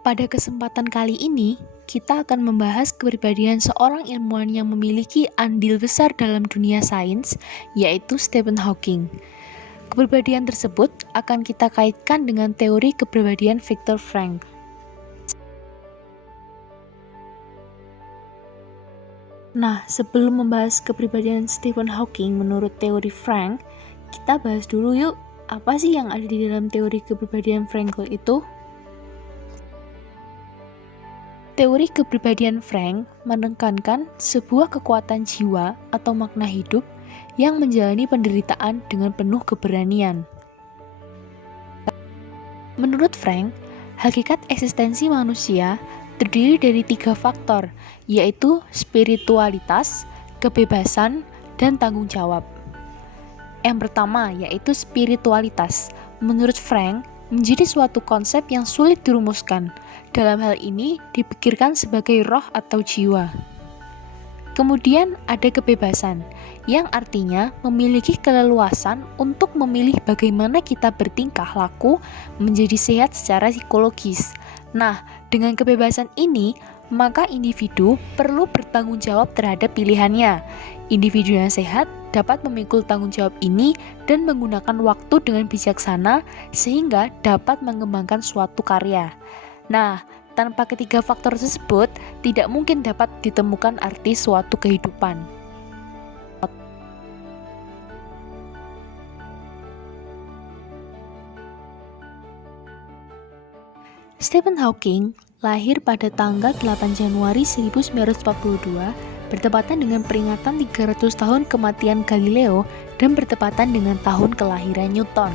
Pada kesempatan kali ini, kita akan membahas kepribadian seorang ilmuwan yang memiliki andil besar dalam dunia sains, yaitu Stephen Hawking. Kepribadian tersebut akan kita kaitkan dengan teori kepribadian Viktor Frankl. Nah, sebelum membahas kepribadian Stephen Hawking menurut teori Frankl, kita bahas dulu yuk, apa sih yang ada di dalam teori kepribadian Frankl itu? Teori kepribadian Frankl menekankan sebuah kekuatan jiwa atau makna hidup yang menjalani penderitaan dengan penuh keberanian. Menurut Frankl, hakikat eksistensi manusia terdiri dari 3 faktor, yaitu spiritualitas, kebebasan, dan tanggung jawab. Yang pertama yaitu spiritualitas. Menurut Frankl, menjadi suatu konsep yang sulit dirumuskan. Dalam hal ini dipikirkan sebagai roh atau jiwa. Kemudian ada kebebasan, yang artinya memiliki keleluasan untuk memilih bagaimana kita bertingkah laku menjadi sehat secara psikologis. Nah, dengan kebebasan ini, maka individu perlu bertanggung jawab terhadap pilihannya. Individu yang sehat dapat memikul tanggung jawab ini dan menggunakan waktu dengan bijaksana sehingga dapat mengembangkan suatu karya. Nah, tanpa ketiga faktor tersebut, tidak mungkin dapat ditemukan arti suatu kehidupan. Stephen Hawking lahir pada tanggal 8 Januari 1942, bertepatan dengan peringatan 300 tahun kematian Galileo dan bertepatan dengan tahun kelahiran Newton.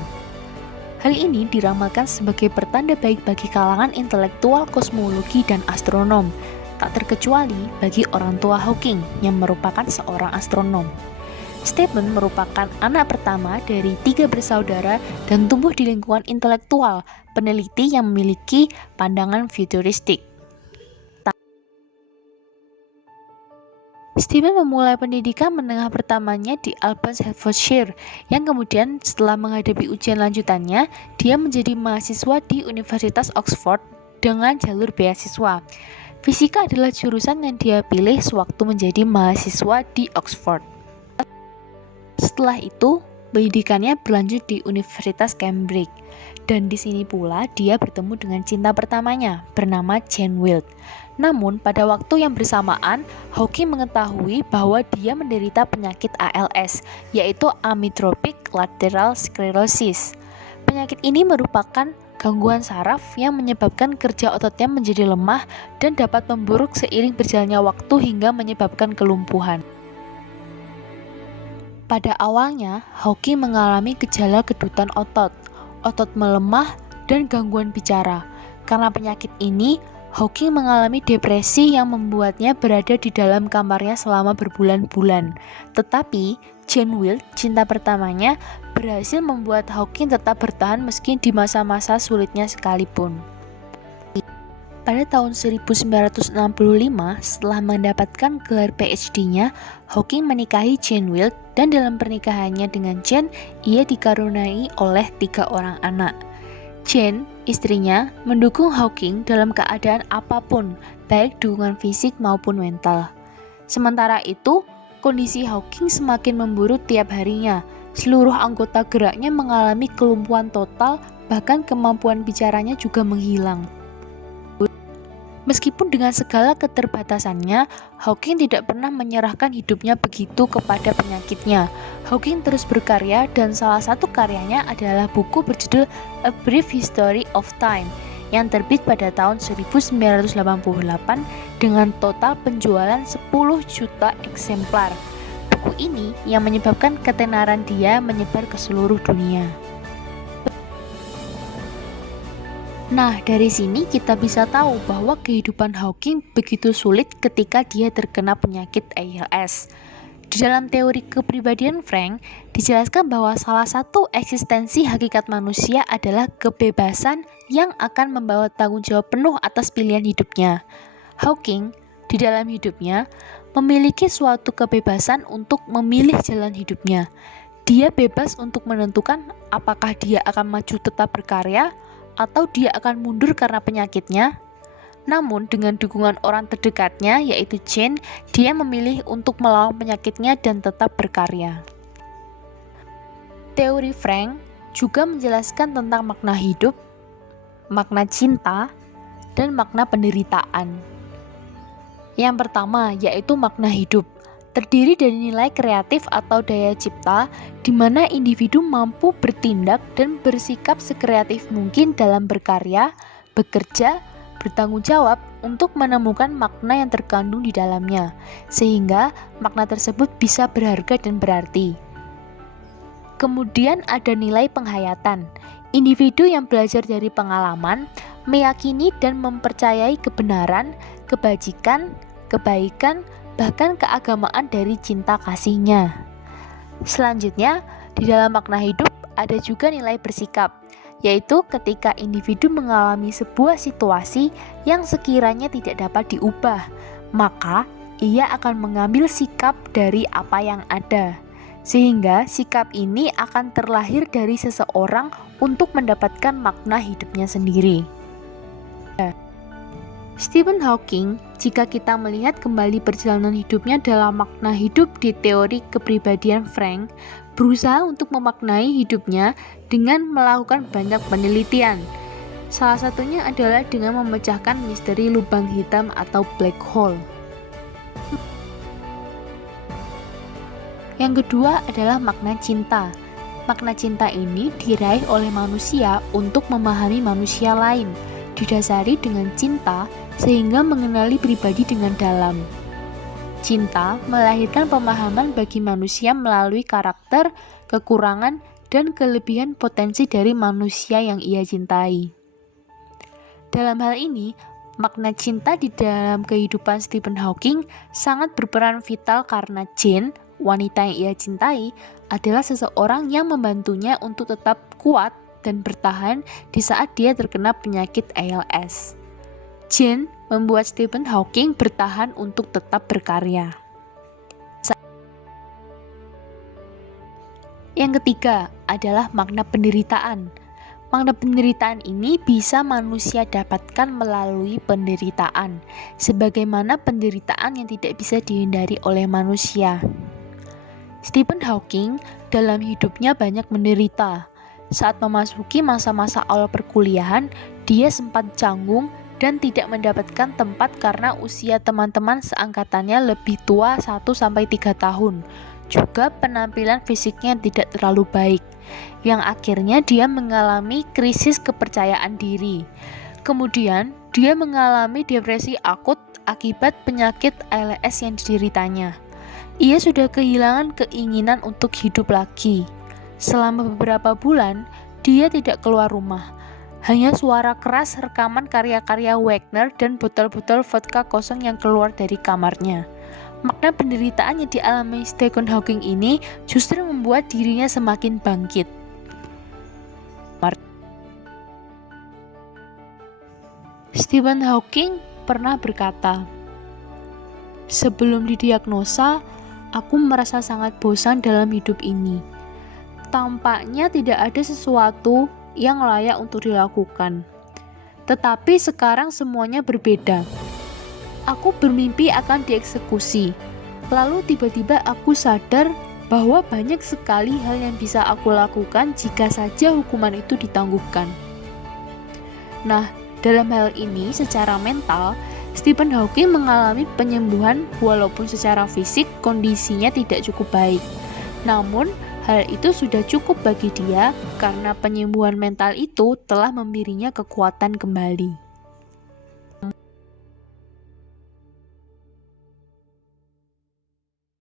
Hal ini diramalkan sebagai pertanda baik bagi kalangan intelektual kosmologi dan astronom, tak terkecuali bagi orang tua Hawking yang merupakan seorang astronom. Stephen merupakan anak pertama dari 3 bersaudara dan tumbuh di lingkungan intelektual, peneliti yang memiliki pandangan futuristik. Stephen memulai pendidikan menengah pertamanya di Albans, Hertfordshire, yang kemudian setelah menghadapi ujian lanjutannya, dia menjadi mahasiswa di Universitas Oxford dengan jalur beasiswa. Fisika adalah jurusan yang dia pilih sewaktu menjadi mahasiswa di Oxford. Setelah itu, pendidikannya berlanjut di Universitas Cambridge, dan di sini pula dia bertemu dengan cinta pertamanya, bernama Jane Wilde. Namun, pada waktu yang bersamaan, Hawking mengetahui bahwa dia menderita penyakit ALS, yaitu amyotrophic lateral sclerosis. Penyakit ini merupakan gangguan saraf yang menyebabkan kerja ototnya menjadi lemah dan dapat memburuk seiring berjalannya waktu hingga menyebabkan kelumpuhan. Pada awalnya, Hawking mengalami gejala kedutan otot melemah, dan gangguan bicara. Karena penyakit ini, Hawking mengalami depresi yang membuatnya berada di dalam kamarnya selama berbulan-bulan. Tetapi, Jane Wilde, cinta pertamanya, berhasil membuat Hawking tetap bertahan meski di masa-masa sulitnya sekalipun. Pada tahun 1965, setelah mendapatkan gelar PhD-nya, Hawking menikahi Jane Wilde, dan dalam pernikahannya dengan Jane, ia dikaruniai oleh 3 orang anak. Jane, istrinya, mendukung Hawking dalam keadaan apapun, baik dukungan fisik maupun mental. Sementara itu, kondisi Hawking semakin memburuk tiap harinya. Seluruh anggota geraknya mengalami kelumpuhan total, bahkan kemampuan bicaranya juga menghilang. Meskipun dengan segala keterbatasannya, Hawking tidak pernah menyerahkan hidupnya begitu kepada penyakitnya. Hawking terus berkarya, dan salah satu karyanya adalah buku berjudul A Brief History of Time yang terbit pada tahun 1988 dengan total penjualan 10 juta eksemplar. Buku ini yang menyebabkan ketenaran dia menyebar ke seluruh dunia. Nah, dari sini kita bisa tahu bahwa kehidupan Hawking begitu sulit ketika dia terkena penyakit ALS. Di dalam teori kepribadian Frankl, dijelaskan bahwa salah satu eksistensi hakikat manusia adalah kebebasan yang akan membawa tanggung jawab penuh atas pilihan hidupnya. Hawking, di dalam hidupnya, memiliki suatu kebebasan untuk memilih jalan hidupnya. Dia bebas untuk menentukan apakah dia akan maju tetap berkarya, atau dia akan mundur karena penyakitnya, Namun dengan dukungan orang terdekatnya yaitu Jane, dia memilih untuk melawan penyakitnya dan tetap berkarya. Teori Frank juga menjelaskan tentang makna hidup, makna cinta, dan makna penderitaan. Yang pertama yaitu makna hidup, terdiri dari nilai kreatif atau daya cipta di mana individu mampu bertindak dan bersikap sekreatif mungkin dalam berkarya, bekerja, bertanggung jawab untuk menemukan makna yang terkandung di dalamnya, sehingga makna tersebut bisa berharga dan berarti. Kemudian ada nilai penghayatan. Individu yang belajar dari pengalaman, meyakini dan mempercayai kebenaran, kebajikan, kebaikan, bahkan keagamaan dari cinta kasihnya. Selanjutnya, di dalam makna hidup ada juga nilai bersikap, yaitu ketika individu mengalami sebuah situasi yang sekiranya tidak dapat diubah, maka ia akan mengambil sikap dari apa yang ada. Sehingga sikap ini akan terlahir dari seseorang untuk mendapatkan makna hidupnya sendiri. Stephen Hawking, jika kita melihat kembali perjalanan hidupnya dalam makna hidup di teori kepribadian Frank, berusaha untuk memaknai hidupnya dengan melakukan banyak penelitian. Salah satunya adalah dengan memecahkan misteri lubang hitam atau black hole. Yang kedua adalah makna cinta. Makna cinta ini diraih oleh manusia untuk memahami manusia lain, didasari dengan cinta sehingga mengenali pribadi dengan dalam. Cinta melahirkan pemahaman bagi manusia melalui karakter, kekurangan, dan kelebihan potensi dari manusia yang ia cintai. Dalam hal ini, makna cinta di dalam kehidupan Stephen Hawking sangat berperan vital karena Jane, wanita yang ia cintai, adalah seseorang yang membantunya untuk tetap kuat dan bertahan di saat dia terkena penyakit ALS. Jane membuat Stephen Hawking bertahan untuk tetap berkarya. Yang ketiga adalah makna penderitaan. Makna penderitaan ini bisa manusia dapatkan melalui penderitaan, sebagaimana penderitaan yang tidak bisa dihindari oleh manusia. Stephen Hawking dalam hidupnya banyak menderita. Saat memasuki masa-masa awal perkuliahan, dia sempat canggung dan tidak mendapatkan tempat karena usia teman-teman seangkatannya lebih tua 1-3 tahun. Juga penampilan fisiknya tidak terlalu baik, yang akhirnya dia mengalami krisis kepercayaan diri. Kemudian, dia mengalami depresi akut akibat penyakit ALS yang dideritanya. Ia sudah kehilangan keinginan untuk hidup lagi. Selama beberapa bulan, dia tidak keluar rumah. Hanya suara keras rekaman karya-karya Wagner dan botol-botol vodka kosong yang keluar dari kamarnya. Makna penderitaan yang dialami Stephen Hawking ini justru membuat dirinya semakin bangkit. Stephen Hawking pernah berkata, "Sebelum didiagnosa, aku merasa sangat bosan dalam hidup ini. Tampaknya tidak ada sesuatu yang layak untuk dilakukan. Tetapi sekarang semuanya berbeda. Aku bermimpi akan dieksekusi. Lalu tiba-tiba aku sadar bahwa banyak sekali hal yang bisa aku lakukan jika saja hukuman itu ditangguhkan." Nah, dalam hal ini secara mental, Stephen Hawking mengalami penyembuhan walaupun secara fisik kondisinya tidak cukup baik. Namun, hal itu sudah cukup bagi dia karena penyembuhan mental itu telah memberinya kekuatan kembali.